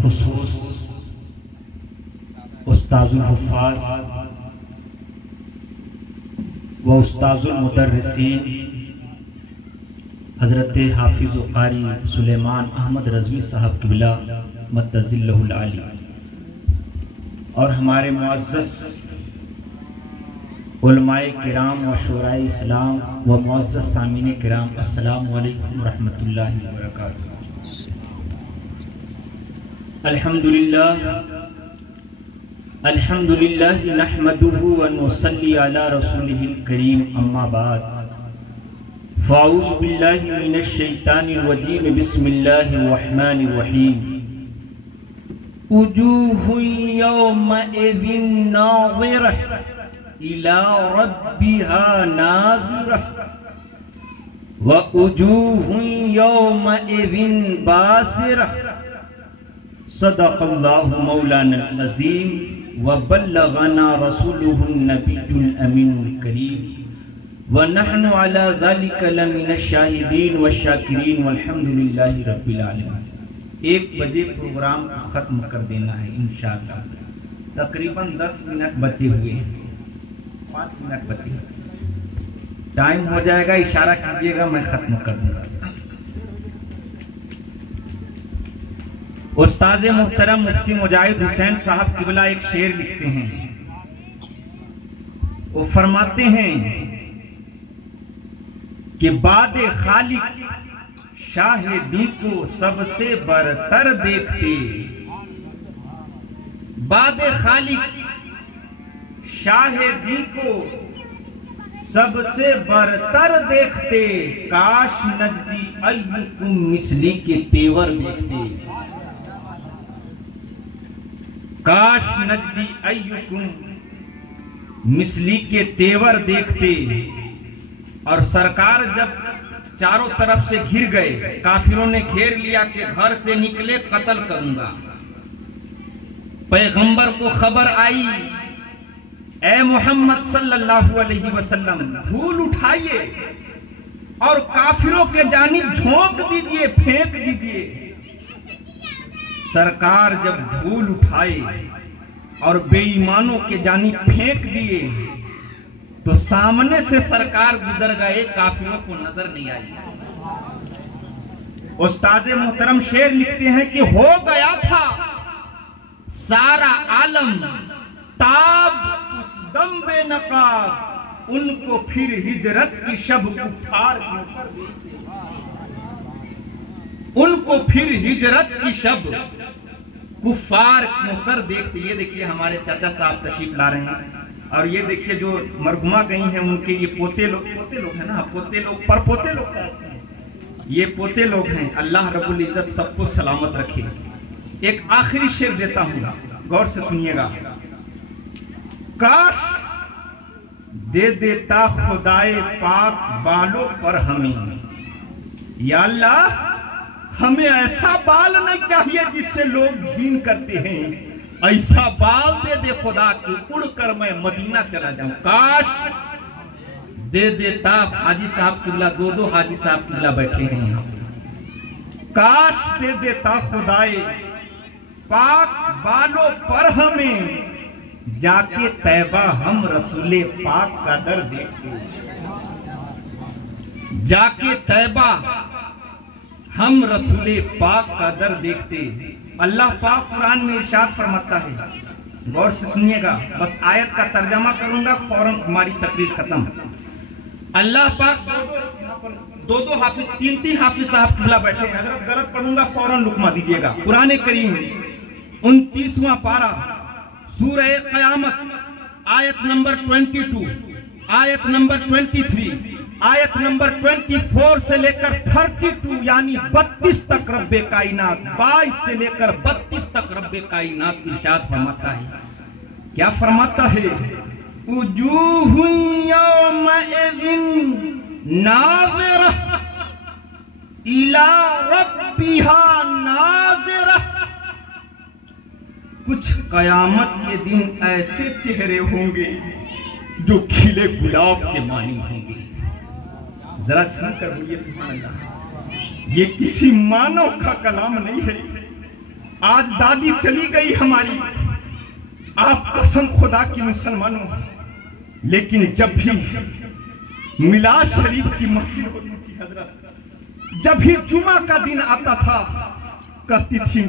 बिलखुसूस उस्ताजुल हुफ़ाज़ व उस्ताजुल मुदर्रिसीन हज़रत हाफिज़ व क़ारी सुलेमान अहमद रज़वी साहब क़िबला मद्दज़िल्लहुल आली और हमारे मुअज़्ज़ज़ उलमाए किराम व शुराए इस्लाम व मुअज़्ज़ज़ सामीने किराम, अस्सलामु अलैकुम व रहमतुल्लाहि व बरकातुहू। अल्हम्दुलिल्लाह नहमदुहु व नुसल्ली अला रसूलिहिल करीम, अम्मा बाद फ़अऊज़ु बिल्लाहि मिनश शैतानिर रजीम, बिस्मिल्लाहिर रहमानिर रहीम। वुजूहुन यौमइज़िन नाज़िरह इला रब्बिहा नाज़िरह व वुजूहुन यौमइज़िन बासिरह। सदक़ल्लाहु मौलाना अज़ीम व बल्लगना रसूलुहुन नबियुल अमीनुल करीम व नहनु अला ज़ालिका लमिनश शाहिदीन व शाकिरीन वल्हम्दुलिल्लाहि रब्बिल आलमीन। 1 बजे प्रोग्राम को ख़त्म कर देना है इंशाअल्लाह। तकरीबन 10 मिनट बचे हुए हैं, 5 मिनट बचे। टाइम हो जाएगा, इशारा कीजिएगा, मैं ख़त्म कर दूंगा। उस्ताद मुहतरम मुफ्ती मुजाहिद हुसैन साहब क़िबला एक शेर लिखते हैं। वो फरमाते हैं कि बादे खालिक शाहिदी को सबसे बरतर देखते, बादे खालिक शाहिदी को सबसे बरतर देखते, काश नजदी अय्युकुम मिसली के तेवर देखते, काश नजदी अय्युकुम मिसली के तेवर देखते। और सरकार जब चारों तरफ से घिर गए, काफिरों ने घेर लिया कि घर से निकले कत्ल करूंगा। पैगंबर को खबर आई, ए मोहम्मद सल्लल्लाहु अलैहि वसल्लम धूल उठाइए और काफिरों के जानिब झोंक दीजिए, फेंक दीजिए। सरकार जब धूल उठाए और बेईमानों के जानिब फेंक दिए तो सामने से सरकार गुजर गए, काफिरों को नजर नहीं आई। उस्ताद मोहतरम शेर लिखते हैं कि हो गया था सारा आलम ताब उस दम बेनकाब, उनको फिर हिजरत की शब कुफार क्यों कर देते, उनको फिर हिजरत की शब कुफार क्यों कर देखते। ये देखिए हमारे चाचा साहब तशरीफ ला रहे हैं और ये देखिए जो मरहुमा गई हैं उनके ये पोते लोग हैं ना, पोते लोग परपोते लोग, ये पोते लोग हैं। अल्लाह रब्बुल इज्जत सबको सलामत रखे। एक आखिरी शेर देता हूं, गौर से सुनिएगा। काश दे देता खुदाए पाक बालों पर हमें, या अल्लाह हमें ऐसा बाल नहीं चाहिए जिससे लोग घिन करते हैं, ऐसा बाल दे दे खुदा कि उड़कर मैं मदीना चला जाऊं। काश दे देता, हाजी साहब क़िबला, 2 हाजी साहब क़िबला बैठे हैं। काश दे देता खुदाए पाक बालों पर हमें, जाके तैबा हम रसूले पाक का दर देखते, जाके तैबा हम रसूले पाक का दर देखते। अल्लाह पाक कुरान में इरशाद फरमाता है, गौर से सुनिएगा, बस आयत का तर्जमा करूंगा, फौरन हमारी तकरीर खत्म। अल्लाह पाक 2 हाफिज 3 हाफिज साहब क़िबला बैठे हैं। अगर गलत पढ़ूंगा फौरन लुकमा दीजिएगा। कुरान करीम 29वां पारा सूरह क़यामत आयत नंबर 22, आयत नंबर 23, आयत नंबर 24 से लेकर 32 यानी 32 तक रब्बे कायनात, 22 से लेकर 32 तक रब्बे कायनात इरशाद फरमाता है। क्या फरमाता है? वुजूहुन यौमइज़िन नाज़िरह इला रब्बिहा नाज़िरह। कुछ कयामत के दिन ऐसे चेहरे होंगे जो खिले गुलाब के मानी होंगे। जरा ध्यान कर बोलिए सुभान अल्लाह। ये किसी मानव का कलाम नहीं है, आज दादी चली गई हमारी, आप कसम खुदा की मुसलमानों, लेकिन जब भी मिलाद शरीफ की महफिल होती थी हजरत, जब भी जुमा का दिन आता था, कहती थी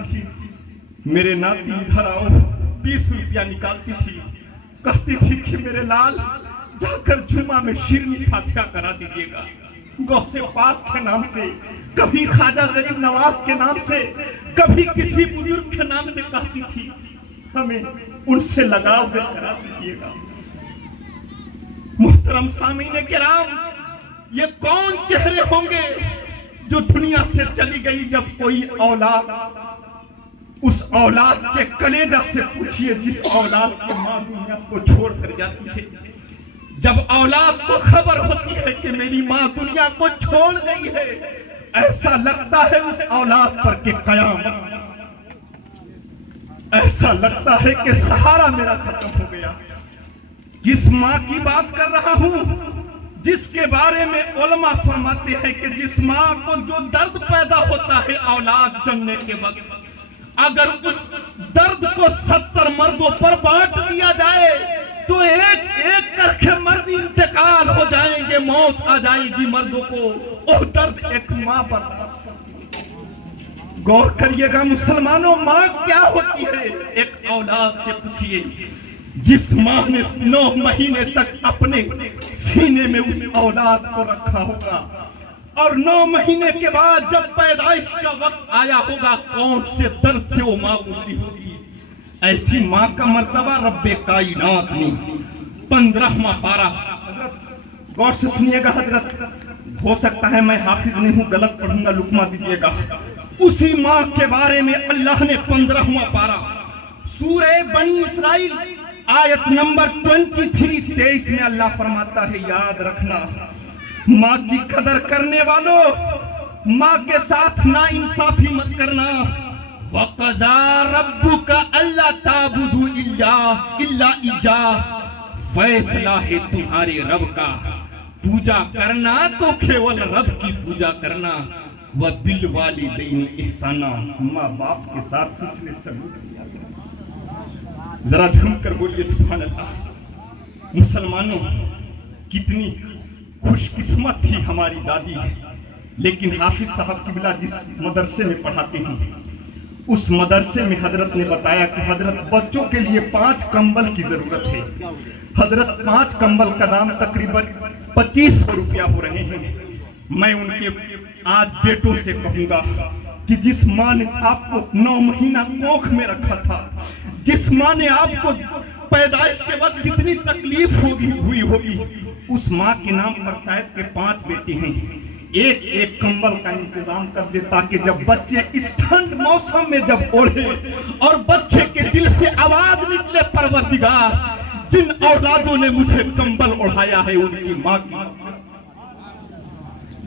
मेरे नाती इधर आओ, 20 रुपया निकालती थी, कहती थी कि मेरे लाल जाकर जुमा में शिरनी फातिहा करा दीजिएगा। गौसे पाक के नाम से, कभी ख्वाजा गरीब नवाज के नाम से, कभी किसी बुजुर्ग के नाम से कहती थी हमें उनसे लगाव करा दीजिएगा। मुहतरम सामीने किराम, ये कौन चेहरे होंगे जो दुनिया से चली गई। जब कोई औलाद उस औलाद के कलेजा से पूछिए जिस औलाद की मां दुनिया को छोड़ कर जाती है, जब औलाद को खबर होती है कि मेरी मां दुनिया को छोड़ गई है, ऐसा लगता है उस औलाद पर कि कयामत, ऐसा लगता है कि सहारा मेरा खत्म हो गया। जिस मां की बात कर रहा हूं, जिसके बारे में उलमा फरमाते हैं कि जिस मां को जो दर्द पैदा होता है औलाद जन्मने के वक्त, अगर उस दर्द को 70 मर्दों पर बांट दिया जाए तो एक एक करके मर्द इंतकाल हो जाएंगे, मौत आ जाएगी मर्दों को। वो दर्द एक मां पर। गौर करिएगा मुसलमानों, मां क्या होती है? एक औलाद से पूछिए जिस मां ने 9 महीने तक अपने सीने में उस औलाद को रखा होगा, और 9 महीने के बाद जब पैदाइश का वक्त आया होगा, कौन से दर्द से वो मां गुजरी होगी। ऐसी मां का मर्तबा रब्बे कायनात ने 15वां पारा, गौर से सुनिएगा हजरत, हो सकता है मैं हाफिज नहीं हूं, गलत पढ़ूंगा, लुकमा दीजिएगा। उसी मां के बारे में अल्लाह ने 15वां पारा सूरह बनी इसराइल आयत नंबर 23 में अल्लाह फरमाता है, याद रखना माँ की कदर करने वालों, माँ के साथ ना इंसाफी मत करना। वक़ज़ा रब्बुका अल्ला ताबुदू इल्ला इज्जा, फैसला है तुम्हारे रब का, पूजा करना तो केवल रब की पूजा करना। व बिल वालिदैन ihsana, माँ बाप के साथ उसने सलूक किया। जरा झूम कर बोलिए सुभान अल्लाह। मुसलमानों, कितनी खुशकिस्मत थी हमारी दादी। लेकिन हाफिज साहब किबला जिस मदरसे में पढ़ाते हैं, उस मदरसे में हजरत ने बताया कि हजरत बच्चों के लिए 5 कंबल की जरूरत है। हजरत 5 कंबल का दाम तकरीबन 2500 रुपया हो रहे हैं। मैं उनके आज बेटों से कहूंगा कि जिस माँ ने आपको 9 महीना कोख में रखा था, जिस माँ ने आपको पैदाइश के वक्त जितनी तकलीफ हुई होगी, उस माँ के नाम पर शायद के 5 बेटे हैं, एक एक कंबल का इंतजाम कर दे ताकि जब बच्चे इस ठंड मौसम में जब ओढ़े और बच्चे के दिल से आवाज निकले, परवरदिगार जिन औलादों ने मुझे कंबल ओढ़ाया है उनकी माँ की।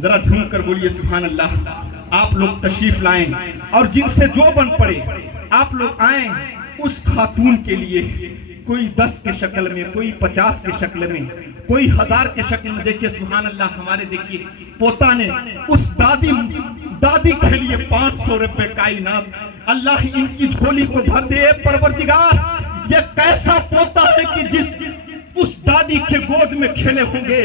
जरा झूम कर बोलिए सुभान अल्लाह। आप लोग तशरीफ लाएं और जिनसे जो बन पड़े आप लोग आए उस खातून के लिए, कोई 10 के शक्ल में, कोई 50 के शक्ल में, कोई 1000 के शक्ल में। देखिए सुभान अल्लाह, हमारे देखिए पोता ने उस दादी के लिए 500 रुपए का इनाम। अल्लाह इनकी झोली को भर दे परवरदिगार। ये कैसा पोता है कि जिस उस दादी के गोद में खेले होंगे।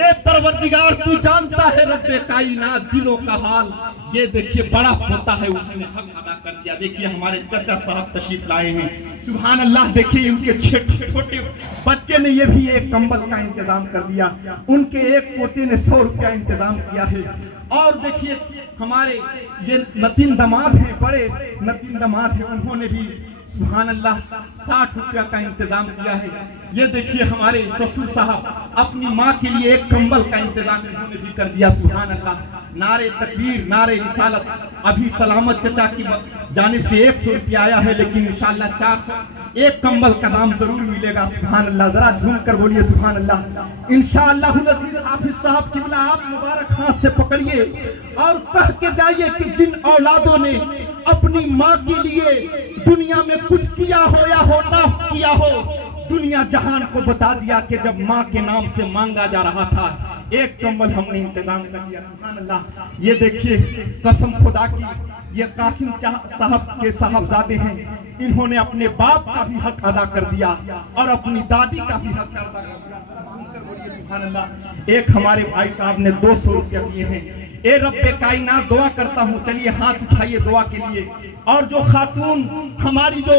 ए परवरदिगार, तू जानता है रब्बे कायनात दिलों का हाल। ये देखिए बड़ा पोता है, उसने हक अदा कर दिया। देखिए हमारे चाचा साहब तशरीफ लाए हैं, सुभान अल्लाह। देखिए उनके छोटे बच्चे ने ये भी एक कंबल का इंतजाम कर दिया। उनके एक पोते ने 100 रुपया इंतजाम किया है। और देखिए हमारे ये नतीन दामाद हैं, बड़े नतीन दामाद हैं, उन्होंने भी सुभान अल्लाह 60 रुपया का इंतजाम किया है। ये देखिए हमारे ससुर साहब अपनी माँ के लिए एक कंबल का इंतजाम इन्होंने भी कर दिया। सुभान अल्लाह। नारे तकबीर, नारे रिसालत। अभी सलामत चचा की जानिब से 100 रुपया आया है, लेकिन इंशाअल्लाह 400 एक कंबल का दाम जरूर मिलेगा। सुभान अल्लाह। जरा झूम कर बोलिए सुभान अल्लाह। इंशाअल्लाह हाफिज साहब किबला आप मुबारक हाथ से पकड़िए और कह के जाइए कि जिन औलादों ने अपनी माँ के लिए दुनिया में कुछ किया हो या हो ना किया हो, दुनिया जहान को बता दिया कि जब माँ के नाम से मांगा जा रहा था, एक कंबल हमने इंतजाम कर दिया। सुभान अल्लाह। ये देखिए कसम खुदा की, ये कासिम साहब के साहबजादे हैं, इन्होंने अपने बाप का भी हक अदा कर दिया और अपनी दादी का भी हक अदा कर दिया। सुभान अल्लाह। एक हमारे भाई साहब ने 200 रुपया दिए हैं। ए रब्बे कायनात दुआ करता हूँ, चलिए हाथ उठाइए दुआ के लिए। और जो खातून हमारी जो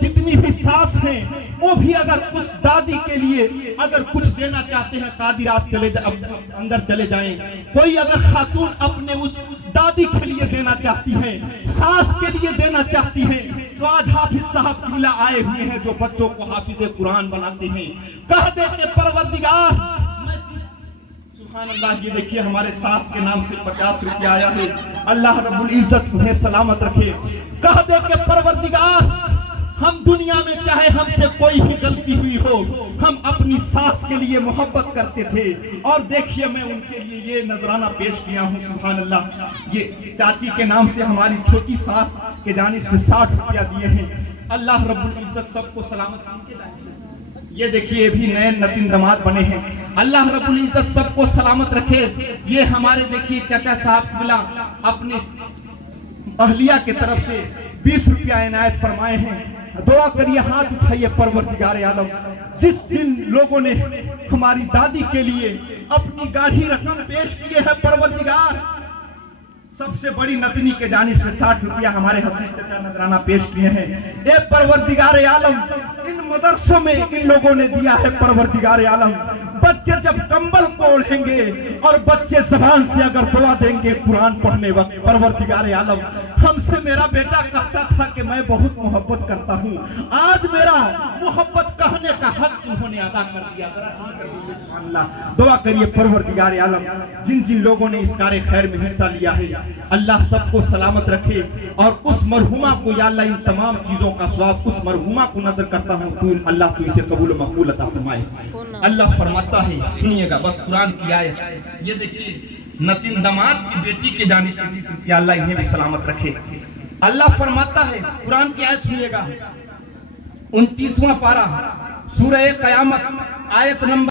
जितनी भी सास हैं वो भी अगर उस दादी के लिए अगर कुछ देना चाहते हैं, कादिर आप अंदर चले जाएं। कोई अगर खातून अपने उस दादी के लिए देना चाहती है, सास के लिए देना चाहती है, तो आज हाफिज साहब किबला आए हुए हैं जो बच्चों को हाफिज कुरान बनाते हैं। कह देते परवरदिगार, सुभान अल्लाह। ये देखिए हमारे सास के नाम से 50 रुपया आया है, अल्लाह रब्बुल इज्जत उन्हें सलामत रखे। कह दे के परवरदिगार, हम दुनिया में चाहे हमसे कोई भी गलती हुई हो, हम अपनी सास के लिए मोहब्बत करते थे। और देखिए मैं उनके लिए ये नजराना पेश किया हूँ। सुभान अल्लाह। ये चाची के नाम से हमारी छोटी सास के जानिब से 60 रुपया दिए हैं। अल्लाह रब्बुल इज्जत सबको सलामत। ये देखिए भी नए नतीन दामाद बने हैं, अल्लाह रब्बुल इज्जत सबको सलामत रखे। ये हमारे देखिए चाचा साहब मिला अपने अहलिया के तरफ से 20 रुपया इनायत फरमाए हैं। दुआ करिए, हाथ उठाइए परवरदिगार आलम। जिस दिन लोगों ने हमारी दादी के लिए अपनी गाढ़ी रकम पेश किए हैं, परवरदिगार सबसे बड़ी नतनी के जानिब से 60 रुपया हमारे हसीब चाचा नजराना पेश किए हैं। ए परवरदिगार आलम, इन मदरसों में इन लोगों ने दिया है परवरदिगार आलम। बच्चे जब कंबल को ओढ़ेंगे और बच्चे जबान से अगर दुआ देंगे कुरान पढ़ने वक्त, परवरदिगार आलम हमसे मेरा बेटा कहता था कि मैं बहुत मोहब्बत करता हूँ, आज मेरा मोहब्बत कहने का हक उन्होंने अदा कर दिया। दुआ करिए परवरदिगार आलम, जिन जिन लोगों ने इस कार्य खैर में हिस्सा लिया है, अल्लाह सबको सलामत रखे। और उस मरहुमा को या अल्लाह इन तमाम चीजों का स्वाब उस मरहुमा को नजर करता हूँ, तू अल्लाह तो इसे कबूल मकबूल अता फरमाए। अल्लाह फरमाता है, सुनिएगा बस कुरान की आयत, ये देखिए नतीन दामाद की बेटी के जाने से अल्लाह इन्हें भी सलामत रखे। अल्लाह फरमाता है, कुरान की आयत सुनिएगा, 29वां पारा सूरह क़यामत आयत नंबर